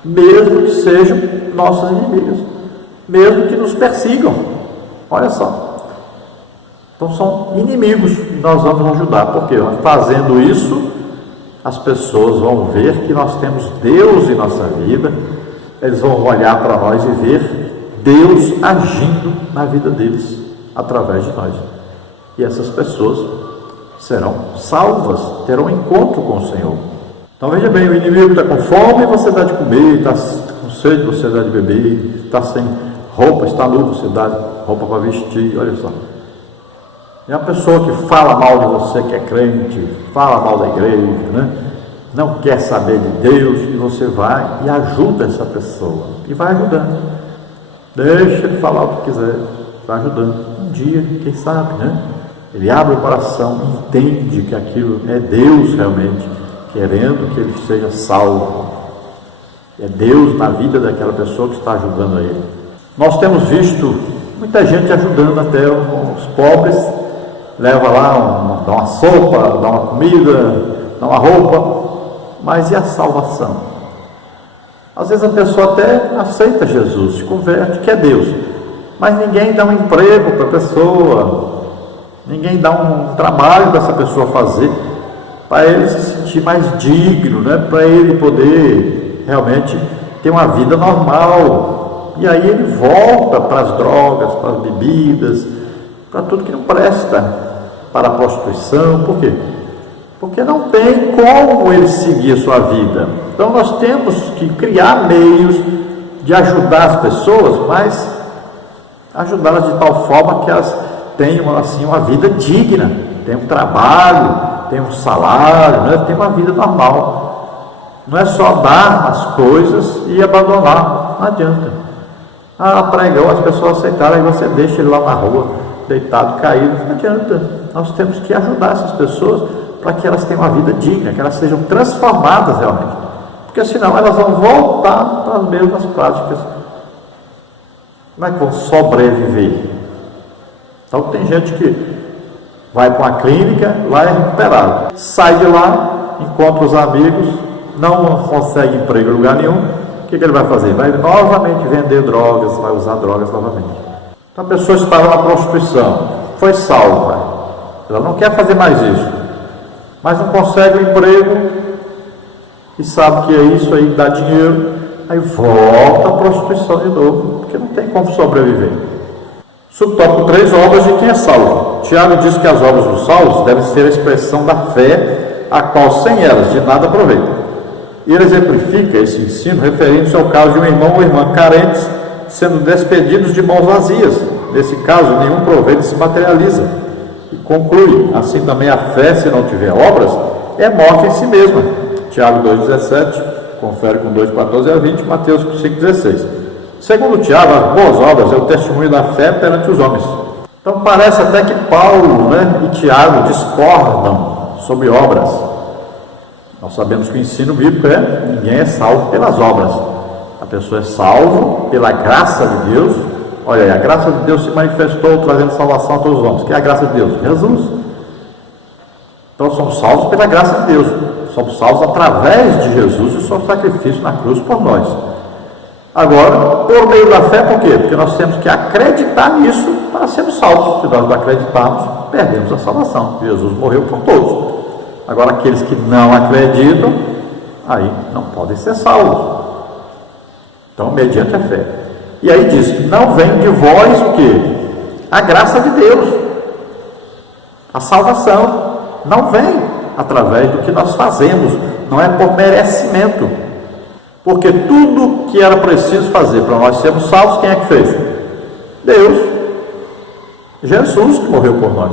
mesmo que sejam nossos inimigos, mesmo que nos persigam. Olha só. Então são inimigos e nós vamos ajudar, porque fazendo isso, as pessoas vão ver que nós temos Deus em nossa vida, eles vão olhar para nós e ver Deus agindo na vida deles, através de nós. E essas pessoas serão salvas, terão encontro com o Senhor. Então veja bem, o inimigo está com fome, você dá de comer; está com sede, você dá de beber; está sem roupa, está nu, você dá roupa para vestir. Olha só. É uma pessoa que fala mal de você, que é crente, fala mal da igreja, né? Não quer saber de Deus, e você vai e ajuda essa pessoa, e vai ajudando. Deixa ele falar o que quiser, vai ajudando. Um dia, quem sabe, né? Ele abre o coração, entende que aquilo é Deus realmente, querendo que ele seja salvo. É Deus na vida daquela pessoa que está ajudando a ele. Nós temos visto muita gente ajudando até os pobres, leva lá, dá uma sopa, dá uma comida, dá uma roupa, mas e a salvação? Às vezes a pessoa até aceita Jesus, se converte, que é Deus, mas ninguém dá um emprego para a pessoa, ninguém dá um trabalho para essa pessoa fazer, para ele se sentir mais digno, né? Para ele poder realmente ter uma vida normal. E aí ele volta para as drogas, para as bebidas, para tudo que não presta, para a prostituição. Por quê? Porque não tem como ele seguir a sua vida. Então nós temos que criar meios de ajudar as pessoas, mas ajudá-las de tal forma que elas tenham assim uma vida digna, tenham um trabalho, tenham um salário, né? Tenham uma vida normal. Não é só dar as coisas e abandonar, não adianta. Pregou, as pessoas aceitaram, aí você deixa ele lá na rua, deitado, caído, não adianta. Nós temos que ajudar essas pessoas para que elas tenham uma vida digna, que elas sejam transformadas realmente, porque senão elas vão voltar para as mesmas práticas. Como é que vão sobreviver? Então tem gente que vai para uma clínica, lá é recuperado, sai de lá, encontra os amigos, não consegue emprego em lugar nenhum. O que ele vai fazer? Vai novamente vender drogas, vai usar drogas novamente. Então a pessoa estava na prostituição, foi salva, ela não quer fazer mais isso, mas não consegue um emprego e sabe que é isso aí, dá dinheiro, aí volta à prostituição de novo, porque não tem como sobreviver. Subtópico 3, obras de quem é salvo. Tiago diz que as obras dos salvos devem ser a expressão da fé, a qual sem elas de nada aproveita. E ele exemplifica esse ensino referindo-se ao caso de um irmão ou irmã carentes sendo despedidos de mãos vazias. Nesse caso, nenhum proveito se materializa. E conclui, assim também a fé, se não tiver obras, é morte em si mesma. Tiago 2,17, confere com 2,14 a 20, Mateus 5,16. Segundo Tiago, as boas obras é o testemunho da fé perante os homens. Então parece até que Paulo, e Tiago discordam sobre obras. Nós sabemos que o ensino bíblico ninguém é salvo pelas obras. A pessoa é salvo pela graça de Deus. Olha aí, a graça de Deus se manifestou trazendo salvação a todos os homens. O que é a graça de Deus? Jesus. Então somos salvos pela graça de Deus. Somos salvos através de Jesus e o seu sacrifício na cruz por nós. Agora, por meio da fé, por quê? Porque nós temos que acreditar nisso para sermos salvos. Se nós não acreditarmos, perdemos a salvação. Jesus morreu por todos. Agora, aqueles que não acreditam, aí não podem ser salvos. Então, mediante a fé. E aí diz, não vem de vós o quê? A graça de Deus. A salvação não vem através do que nós fazemos, não é por merecimento. Porque tudo que era preciso fazer para nós sermos salvos, quem é que fez? Deus. Jesus que morreu por nós.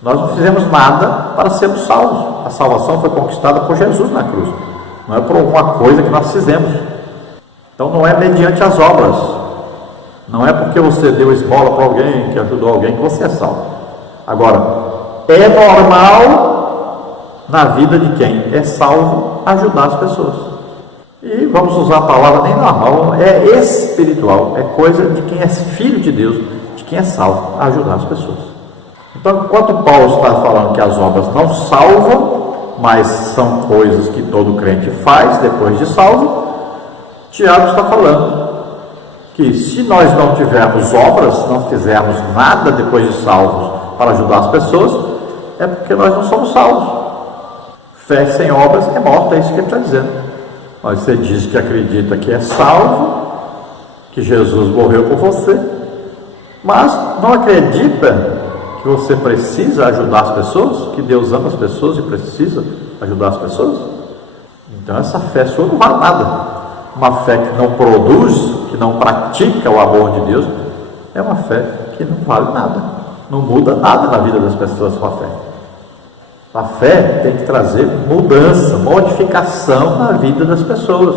Nós não fizemos nada para sermos salvos. A salvação foi conquistada por Jesus na cruz. Não é por alguma coisa que nós fizemos. Então não é mediante as obras. Não é porque você deu esmola para alguém, que ajudou alguém, que você é salvo. Agora, é normal na vida de quem é salvo ajudar as pessoas. E vamos usar a palavra nem normal, é espiritual, é coisa de quem é filho de Deus, de quem é salvo, ajudar as pessoas. Então, enquanto Paulo está falando que as obras não salvam, mas são coisas que todo crente faz depois de salvo, Tiago está falando que se nós não tivermos obras, não fizermos nada depois de salvos para ajudar as pessoas, é porque nós não somos salvos. Fé sem obras é morta, é isso que ele está dizendo. Mas você diz que acredita que é salvo, que Jesus morreu por você, mas não acredita que você precisa ajudar as pessoas, que Deus ama as pessoas e precisa ajudar as pessoas? Então essa fé sua não vale nada. Uma fé que não produz, que não pratica o amor de Deus, é uma fé que não vale nada, não muda nada na vida das pessoas com a fé. A fé tem que trazer mudança, modificação na vida das pessoas.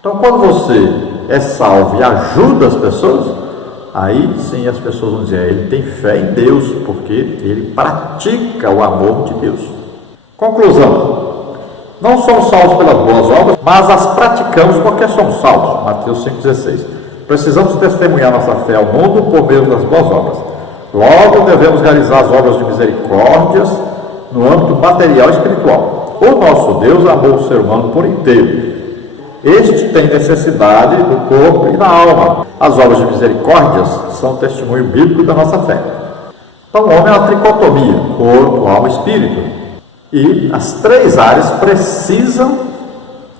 Então, quando você é salvo e ajuda as pessoas, Aí sim as pessoas vão dizer, ele tem fé em Deus, porque ele pratica o amor de Deus. Conclusão: não somos salvos pelas boas obras, mas as praticamos porque somos salvos. Mateus 5,16. Precisamos testemunhar nossa fé ao mundo por meio das boas obras. Logo, devemos realizar as obras de misericórdias no âmbito material e espiritual. O nosso Deus amou o ser humano por inteiro. Este tem necessidade do corpo e da alma. As obras de misericórdias são testemunho bíblico da nossa fé. Então, o homem é uma tricotomia: corpo, alma e espírito. E as três áreas precisam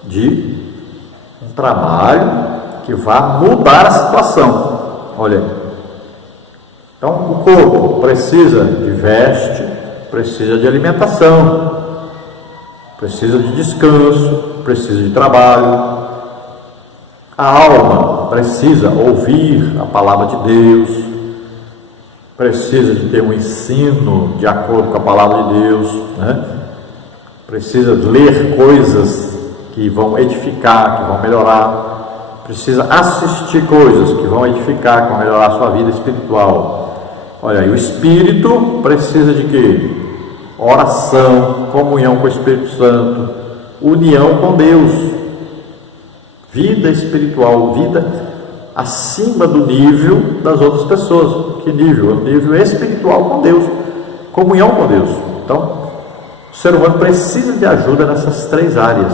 de um trabalho que vá mudar a situação. Olha aí. Então, o corpo precisa de veste, precisa de alimentação, precisa de descanso, precisa de trabalho. A alma precisa ouvir a palavra de Deus, precisa de ter um ensino de acordo com a palavra de Deus, né? Precisa ler coisas que vão edificar, que vão melhorar, precisa assistir coisas que vão edificar, que vão melhorar a sua vida espiritual. Olha aí, o espírito precisa de quê? Oração, comunhão com o Espírito Santo, união com Deus, vida espiritual, vida acima do nível das outras pessoas. Que nível? O nível espiritual com Deus, comunhão com Deus. Então, o ser humano precisa de ajuda nessas três áreas.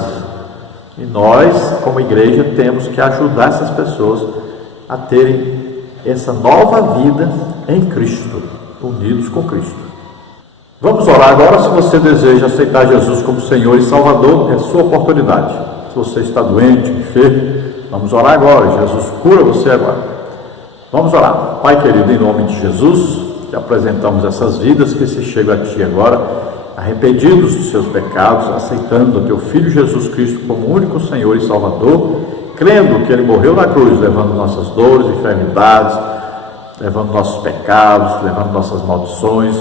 E nós, como igreja, temos que ajudar essas pessoas a terem essa nova vida em Cristo, unidos com Cristo. Vamos orar agora. Se você deseja aceitar Jesus como Senhor e Salvador, é a sua oportunidade. Se você está doente, enfermo, vamos orar agora. Jesus cura você agora. Vamos orar. Pai querido, em nome de Jesus, te apresentamos essas vidas que se chegam a Ti agora, arrependidos dos seus pecados, aceitando o Teu Filho Jesus Cristo como único Senhor e Salvador, crendo que Ele morreu na cruz, levando nossas dores, enfermidades, levando nossos pecados, levando nossas maldições.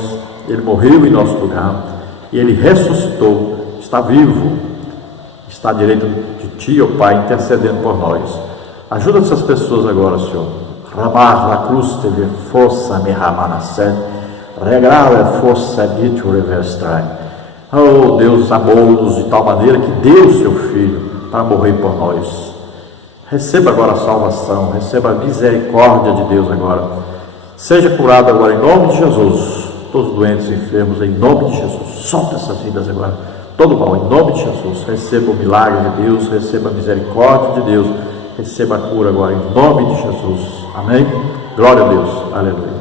Ele morreu em nosso lugar e Ele ressuscitou, está vivo, está à direita de Ti, ó Pai, intercedendo por nós. Ajuda essas pessoas agora, Senhor. Ramar la cruz teve força me ramanasé, regrava força de tu revestrai. Oh Deus, amou-nos de tal maneira que deu o Seu Filho para morrer por nós. Receba agora a salvação, receba a misericórdia de Deus agora. Seja curado agora em nome de Jesus. Todos os doentes e enfermos, em nome de Jesus. Solta essas vidas agora. Todo mal, em nome de Jesus. Receba o milagre de Deus, receba a misericórdia de Deus, receba a cura agora em nome de Jesus. Amém? Glória a Deus. Aleluia.